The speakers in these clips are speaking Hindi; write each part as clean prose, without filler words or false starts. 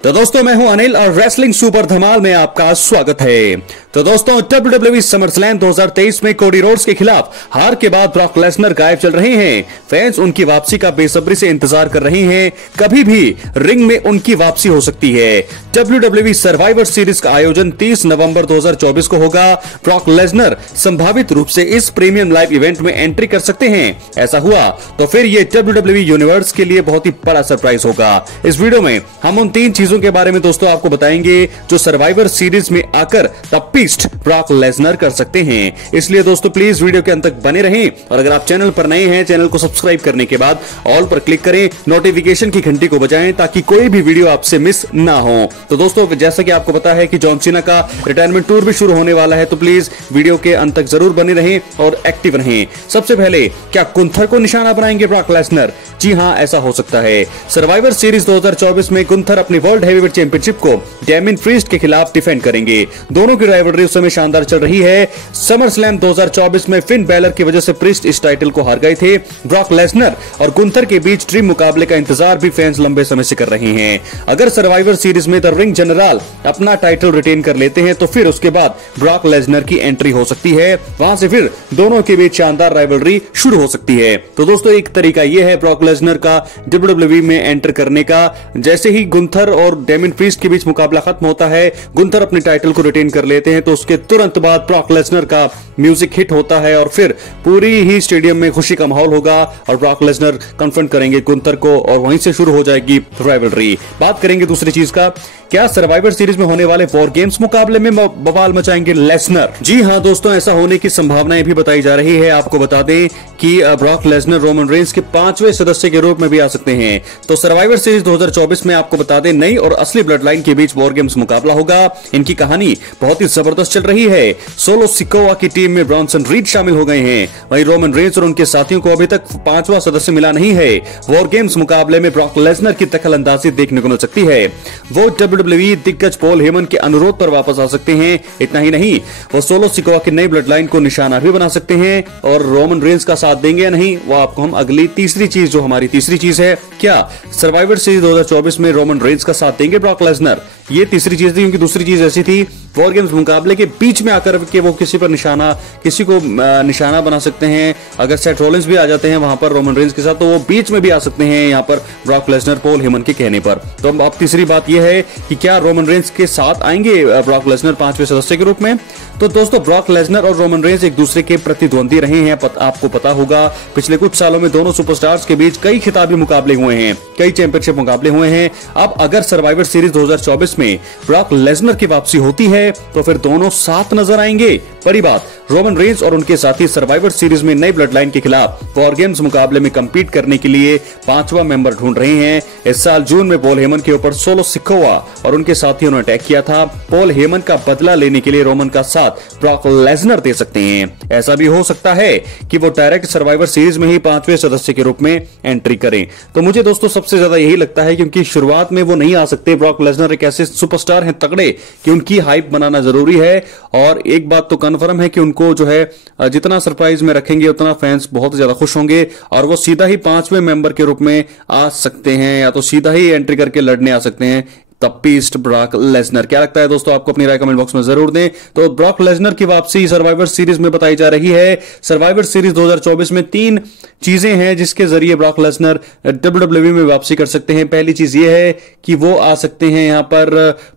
तो दोस्तों मैं हूं अनिल और रेसलिंग सुपर धमाल में आपका स्वागत है। तो दोस्तों WWE समरस्लैम 2023 में कोडी रोड्स के खिलाफ हार के बाद ब्रॉक लेसनर गायब चल रहे हैं। फैंस उनकी वापसी का बेसब्री से इंतजार कर रहे हैं। कभी भी रिंग में उनकी वापसी हो सकती है। WWE सर्वाइवर सीरीज का आयोजन 30 नवंबर 2024 को होगा। ब्रॉक लेसनर संभावित रूप से इस प्रीमियम लाइव इवेंट में एंट्री कर सकते हैं। ऐसा हुआ तो फिर ये WWE यूनिवर्स के लिए बहुत ही बड़ा सरप्राइज होगा। इस वीडियो में हम उन 3 चीजों के बारे में दोस्तों आपको बताएंगे जो सर्वाइवर सीरीज में आकर द बीस्ट ब्रॉक लेसनर कर सकते हैं। इसलिए दोस्तों प्लीज वीडियो के अंत तक बने रहें और अगर आप चैनल पर नए हैं चैनल को सब्सक्राइब करने के बाद ऑल पर क्लिक करें, नोटिफिकेशन की घंटी को बजाएं ताकि कोई भी वीडियो आपसे मिस ना हो। तो दोस्तों जैसा कि आपको पता है कि जॉन सीना का रिटायरमेंट टूर भी शुरू होने वाला है, तो प्लीज वीडियो के अंत तक जरूर बने रहें और एक्टिव रहें। सबसे पहले क्या गुंथर को निशाना बनाएंगे ब्रॉक लेसनर? जी हां, ऐसा हो सकता है। सर्वाइवर सीरीज 2024 में गुंथर अपनी वर्ल्ड हैवीवेट चैंपियनशिप को डैमिन प्रीस्ट के खिलाफ डिफेंड करेंगे। दोनों की राइवलरी उस समय शानदार चल रही है। समर स्लैम 2024 में फिन बैलर की वजह से प्रीस्ट इस टाइटल को हार गए थे। ब्रॉक लेसनर और गुंथर के बीच ड्रीम मुकाबले का इंतजार भी फैंस लंबे समय से कर रहे हैं। अगर सर्वाइवर सीरीज में द रिंग जनरल अपना टाइटल रिटेन कर लेते हैं तो फिर उसके बाद ब्रॉक लेसनर की एंट्री हो सकती है। वहां से फिर दोनों के बीच शानदार राइवलरी शुरू हो सकती है। तो दोस्तों एक तरीका यह है ब्रॉक लेसनर का WWE में एंटर करने का। जैसे ही गुंथर और डैमिन प्रीस्ट के बीच मुकाबला खत्म होता है, गुंथर अपने टाइटल को रिटेन कर लेते हैं, तो उसके तुरंत बाद ब्रॉक लेसनर का म्यूजिक हिट होता है और फिर पूरी ही स्टेडियम में खुशी का माहौल होगा और ब्रॉक लेसनर कन्फ्रंट करेंगे गुंथर को और वहीं से शुरू हो जाएगी राइवलरी। बात करेंगे दूसरी चीज का, क्या सर्वाइवर सीरीज में होने वाले वॉर गेम्स मुकाबले में बवाल मचाएंगे लेसनर? जी हां दोस्तों, ऐसा होने की संभावनाएं भी बताई जा रही है। आपको बता दें कि ब्रॉक लेसनर रोमन रेंस के 5वें सदस्य के रूप में भी आ सकते हैं। तो सर्वाइवर सीरीज 2024 में आपको बता दें नई और असली ब्लड लाइन के बीच वॉर गेम्स मुकाबला होगा। इनकी कहानी बहुत ही जबरदस्त चल रही है। सोलो सिकोआ की टीम में ब्रॉन्सन रीड शामिल हो गए हैं। वहीं रोमन रेंस और उनके साथियों को अभी तक 5वां सदस्य मिला नहीं है। वॉर गेम्स मुकाबले में ब्रॉक लेसनर की दखल अंदाजी देखने को मिल सकती है। वो WWE दिग्गज पॉल हेमन के अनुरोध पर वापस आ सकते हैं। इतना ही नहीं, वो सोलो सिकोआ की नई ब्लड लाइन को निशाना भी बना सकते हैं और रोमन रेंस का साथ देंगे या नहीं, वो आपको हम अगली तीसरी चीज, जो हमारी तीसरी चीज है, क्या सर्वाइवर सीरीज 2024 में रोमन रेंस का साथ देंगे ब्रॉक लेसनर? ये तीसरी चीज थी, क्योंकि दूसरी चीज ऐसी थी वॉर गेम्स मुकाबले के बीच में आकर के वो किसी को निशाना बना सकते हैं। अगर सेथ रॉलिंस भी आ जाते हैं वहां पर रोमन रेंस के साथ, तो वो बीच में भी आ सकते हैं यहाँ पर ब्रॉक लेसनर पॉल हेमन के कहने पर। तो अब तीसरी बात यह है कि क्या रोमन रेंस के साथ आएंगे ब्रॉक लेसनर 5वें सदस्य के रूप में? तो दोस्तों ब्रॉक लेसनर और रोमन रेंस एक दूसरे के प्रतिद्वंदी रहे हैं। आपको पता होगा पिछले कुछ सालों में दोनों सुपरस्टार्स के बीच कई खिताबी मुकाबले हुए हैं, कई चैंपियनशिप मुकाबले हुए हैं। अब अगर सर्वाइवर सीरीज 2024 में ब्रॉक लेसनर की वापसी होती है तो फिर दोनों साथ नजर आएंगे। बड़ी बात, रोमन रेंस और उनके साथी सर्वाइवर सीरीज में नई ब्लड लाइन के खिलाफ वॉर गेम्स मुकाबले में कंपीट करने के लिए 5वां मेंबर ढूंढ रहे हैं। इस साल जून में पॉल हेमन के ऊपर सोलो सिकोआ और उनके साथियों ने अटैक किया था। पॉल हेमन का बदला लेने के लिए रोमन का साथ ब्रॉक लेसनर दे सकते हैं। ऐसा भी हो सकता है कि वो डायरेक्ट सर्वाइवर सीरीज में ही 5वें सदस्य के रूप में एंट्री करें। तो मुझे दोस्तों सबसे ज्यादा यही लगता है, क्योंकि शुरुआत में वो नहीं आ सकते। ब्रॉक लेसनर एक ऐसे सुपरस्टार हैं तगड़े कि उनकी हाइप बनाना जरूरी है। और एक बात तो कन्फर्म है कि उनको जो है जितना सरप्राइज में रखेंगे उतना फैंस बहुत ज्यादा खुश होंगे और वो सीधा ही 5वें मेंबर के रूप में आ सकते हैं, या तो सीधा ही एंट्री करके लड़ने आ सकते हैं द बीस्ट ब्रॉक लेसनर। क्या लगता है दोस्तों आपको? अपनी राय कमेंट बॉक्स में जरूर दें। तो ब्रॉक लेसनर की वापसी सर्वाइवर सीरीज में बताई जा रही है। सर्वाइवर सीरीज 2024 में 3 चीजें हैं जिसके जरिए ब्रॉक लेसनर WWE में वापसी कर सकते हैं। पहली चीज ये है कि वो आ सकते हैं यहां पर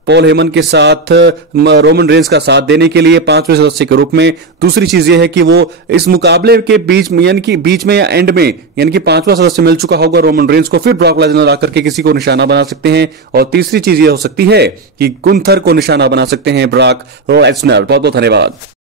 पॉल हेमन के साथ रोमन रेंस का साथ देने के लिए 5वें सदस्य के रूप में। दूसरी चीज ये है कि वो इस मुकाबले के बीच में या एंड में, यानी कि 5वां सदस्य मिल चुका होगा रोमन रेंस को, फिर ब्रॉक लेसनर आकर के किसी को निशाना बना सकते हैं। और तीसरी चीज ये हो सकती है कि गुंथर को निशाना बना सकते हैं ब्रॉक लेसनर। बहुत बहुत धन्यवाद।